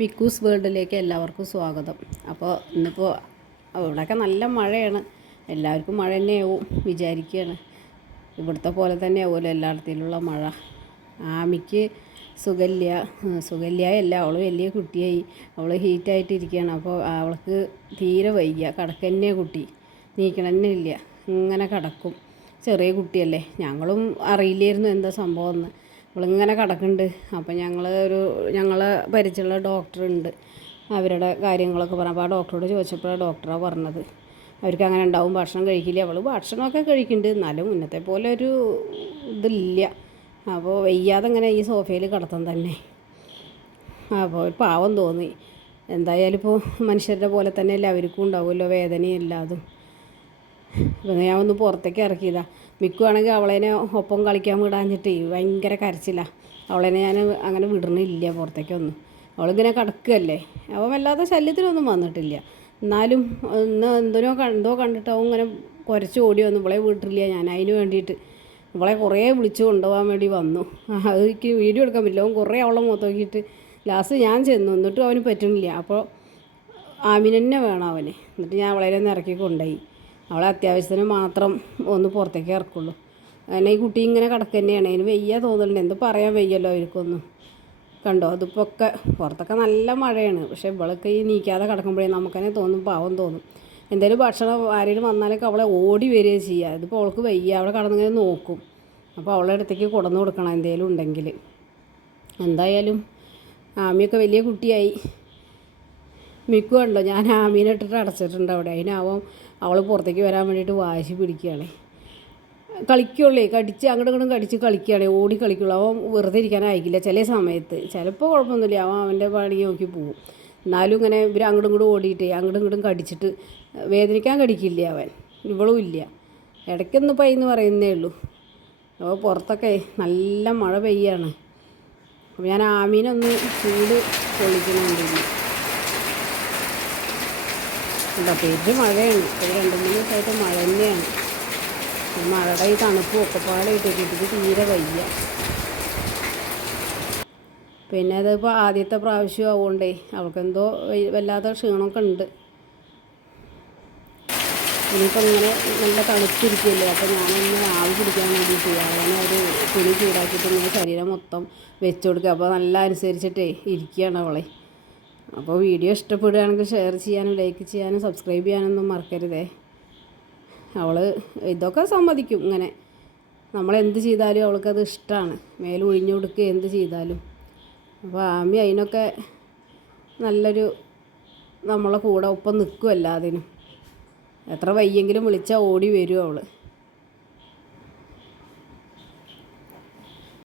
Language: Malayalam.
മിക്കൂസ് വേൾഡിലേക്ക് എല്ലാവർക്കും സ്വാഗതം. അപ്പോൾ ഇന്നിപ്പോൾ ഇവിടെയൊക്കെ നല്ല മഴയാണ്. എല്ലാവർക്കും മഴ തന്നെയാവും വിചാരിക്കുകയാണ്. ഇവിടുത്തെ പോലെ തന്നെ ആവുമല്ലോ എല്ലായിടത്തിലുള്ള മഴ. ആമിക്ക് സുഖമില്ല അവൾ വലിയ കുട്ടിയായി, അവൾ ഹീറ്റായിട്ടിരിക്കുകയാണ്. അപ്പോൾ അവൾക്ക് തീരെ വയ്യ, കിടക്കന്നെ കുട്ടി, നീക്കണന്നെ ഇല്ല, ഇങ്ങനെ കിടക്കും. ചെറിയ കുട്ടിയല്ലേ, ഞങ്ങളും അറിയില്ലായിരുന്നു എന്താ സംഭവം എന്ന്. അവളിങ്ങനെ കിടക്കുന്നുണ്ട്. അപ്പം ഞങ്ങളെ പരിചയമുള്ള ഡോക്ടറുണ്ട്, അവരുടെ കാര്യങ്ങളൊക്കെ പറഞ്ഞു. അപ്പോൾ ആ ഡോക്ടറോട് ചോദിച്ചപ്പോഴാണ് ഡോക്ടറാണ് പറഞ്ഞത് അവർക്ക് അങ്ങനെ ഉണ്ടാവും, ഭക്ഷണം കഴിക്കില്ല. അവൾ ഭക്ഷണമൊക്കെ കഴിക്കുന്നുണ്ട്, എന്നാലും മുന്നത്തെ പോലെ ഒരു ഇതില്ല. അപ്പോൾ വയ്യാതെ ഇങ്ങനെ ഈ സോഫയിൽ കിടത്താൻ തന്നെ. അപ്പോൾ പാവം തോന്നി. എന്തായാലും ഇപ്പോൾ മനുഷ്യരുടെ പോലെ തന്നെയല്ലേ അവർക്കും ഉണ്ടാവുമല്ലോ വേദനയും എല്ലാതും. അപ്പോൾ ഞാൻ ഒന്ന് പുറത്തേക്ക് ഇറക്കിയതാണ്. മിക്കുവാണെങ്കിൽ അവളേനെ ഒപ്പം കളിക്കാൻ വിടാഞ്ഞിട്ട് ഭയങ്കര കരച്ചിലാണ്. അവളേനെ ഞാൻ അങ്ങനെ വിടണില്ല പുറത്തേക്കൊന്നും. അവളിങ്ങനെ കിടക്കുകയല്ലേ, അവൻ വല്ലാതെ ശല്യത്തിനൊന്നും വന്നിട്ടില്ല. എന്നാലും എന്തോ കണ്ടിട്ട് അവൻ ഇങ്ങനെ കുരച്ച് ഓടി വന്നു. ഇവളെ വീട്ടിലില്ല. ഞാൻ അതിന് വേണ്ടിയിട്ട് ഇവളെ കുറേ വിളിച്ച് കൊണ്ടുപോകാൻ വേണ്ടി വന്നു. എനിക്ക് വീഡിയോ എടുക്കാൻ പറ്റില്ല. അവൻ കുറേ അവളെ മുഖത്ത് നോക്കിയിട്ട് ലാസ്റ്റ് ഞാൻ ചെന്നു. എന്നിട്ടും അവന് പറ്റണില്ല. അപ്പോൾ ആമിനെ വേണം അവന്. എന്നിട്ട് ഞാൻ അവളെ ഒന്ന് ഇറക്കി കൊണ്ടുപോയി. അവളെ അത്യാവശ്യത്തിന് മാത്രം ഒന്ന് പുറത്തേക്ക് ഇറക്കുള്ളൂ. അങ്ങനെ ഈ കുട്ടി ഇങ്ങനെ കിടക്കുക തന്നെയാണ്. അതിന് വയ്യ തോന്നുന്നുണ്ട്, എന്ത് പറയാൻ വയ്യല്ലോ അവർക്കൊന്നും. കണ്ടോ, അതിപ്പോൾ ഒക്കെ പുറത്തൊക്കെ നല്ല മഴയാണ്. പക്ഷേ ഇവളൊക്കെ ഈ നീക്കാതെ കിടക്കുമ്പോഴേ നമുക്കന്നെ തോന്നും, പാവം തോന്നും. എന്തെങ്കിലും ഭക്ഷണം ആരെങ്കിലും വന്നാലൊക്കെ അവളെ ഓടി വരികയും ചെയ്യുക. ഇതിപ്പോൾ അവൾക്ക് വയ്യ, അവളെ കടന്നിങ്ങനെ നോക്കും. അപ്പോൾ അവളുടെ അടുത്തേക്ക് കൊടന്നു കൊടുക്കണം എന്തെങ്കിലും ഉണ്ടെങ്കിൽ. എന്തായാലും ആമിയൊക്കെ വലിയ കുട്ടിയായി. മിക്കു കണ്ടോ, ഞാൻ ആമീനെ ഇട്ടിട്ട് അടച്ചിട്ടുണ്ട് അവിടെ. അതിനാവും അവൾ പുറത്തേക്ക് വരാൻ വേണ്ടിയിട്ട് വാശി പിടിക്കുകയാണ്. കളിക്കുള്ളേ, അങ്ങോട്ടും ഇങ്ങോട്ടും കടിച്ച് കളിക്കുകയാണ്, ഓടി കളിക്കുള്ളൂ. അവൻ വെറുതെ ഇരിക്കാനായിക്കില്ല ചില സമയത്ത്. ചിലപ്പോൾ കുഴപ്പമൊന്നുമില്ല, അവൻ അവൻ്റെ പണി നോക്കി പോവും. എന്നാലും ഇങ്ങനെ ഇവർ അങ്ങോട്ടും ഇങ്ങോട്ടും ഓടിയിട്ട് അങ്ങോട്ടും ഇങ്ങോട്ടും കടിച്ചിട്ട് വേദനിക്കാൻ കടിക്കില്ല അവൻ. ഇവളും ഇല്ല, ഇടയ്ക്കൊന്ന് പൈന്ന് പറയുന്നേ ഉള്ളൂ. അപ്പോൾ പുറത്തൊക്കെ നല്ല മഴ പെയ്യാണ്. അപ്പോൾ ഞാൻ ആമീനൊന്ന് ചൂട് പൊളിക്കുന്നുണ്ട്. എന്താ പെരും മഴയാണ്. ഒരു 2-3 ദിവസമായിട്ട് മഴ തന്നെയാണ്. മഴയുടെ ഈ തണുപ്പും ഒക്കെപ്പാടായിട്ട് കുട്ടിക്ക് തീരെ വയ്യ. പിന്നെ അതിപ്പോൾ ആദ്യത്തെ പ്രാവശ്യം ആവുകൊണ്ടേ അവൾക്കെന്തോ വല്ലാത്ത ക്ഷീണമൊക്കെ ഉണ്ട്. ഇനിയിപ്പോൾ ഇങ്ങനെ നല്ല തണുത്തിരിക്കുകയല്ലേ. അപ്പോൾ ഞാനൊന്ന് ആവി പിടിക്കാൻ വേണ്ടിയിട്ട് അങ്ങനെ ഒരു തുണി ചൂടാക്കിയിട്ട് ഇങ്ങനെ ശരീരം മൊത്തം വെച്ച് കൊടുക്കുക. അപ്പോൾ നല്ല അനുസരിച്ചിട്ടേ ഇരിക്കുകയാണ് അവളെ. അപ്പോൾ വീഡിയോ ഇഷ്ടപ്പെടുകയാണെങ്കിൽ ഷെയർ ചെയ്യാനും ലൈക്ക് ചെയ്യാനും സബ്സ്ക്രൈബ് ചെയ്യാനൊന്നും മറക്കരുതേ. അവൾ ഇതൊക്കെ സമ്മതിക്കും. ഇങ്ങനെ നമ്മളെന്ത് ചെയ്താലും അവൾക്കത് ഇഷ്ടമാണ്. മേലൊഴിഞ്ഞു കൊടുക്കുക എന്ത് ചെയ്താലും. അപ്പോൾ ആമി അതിനൊക്കെ നല്ലൊരു നമ്മളെ കൂടെ ഒപ്പം നിൽക്കും എല്ലാത്തിനും. എത്ര വയ്യെങ്കിലും വിളിച്ചാൽ ഓടി വരും അവൾ.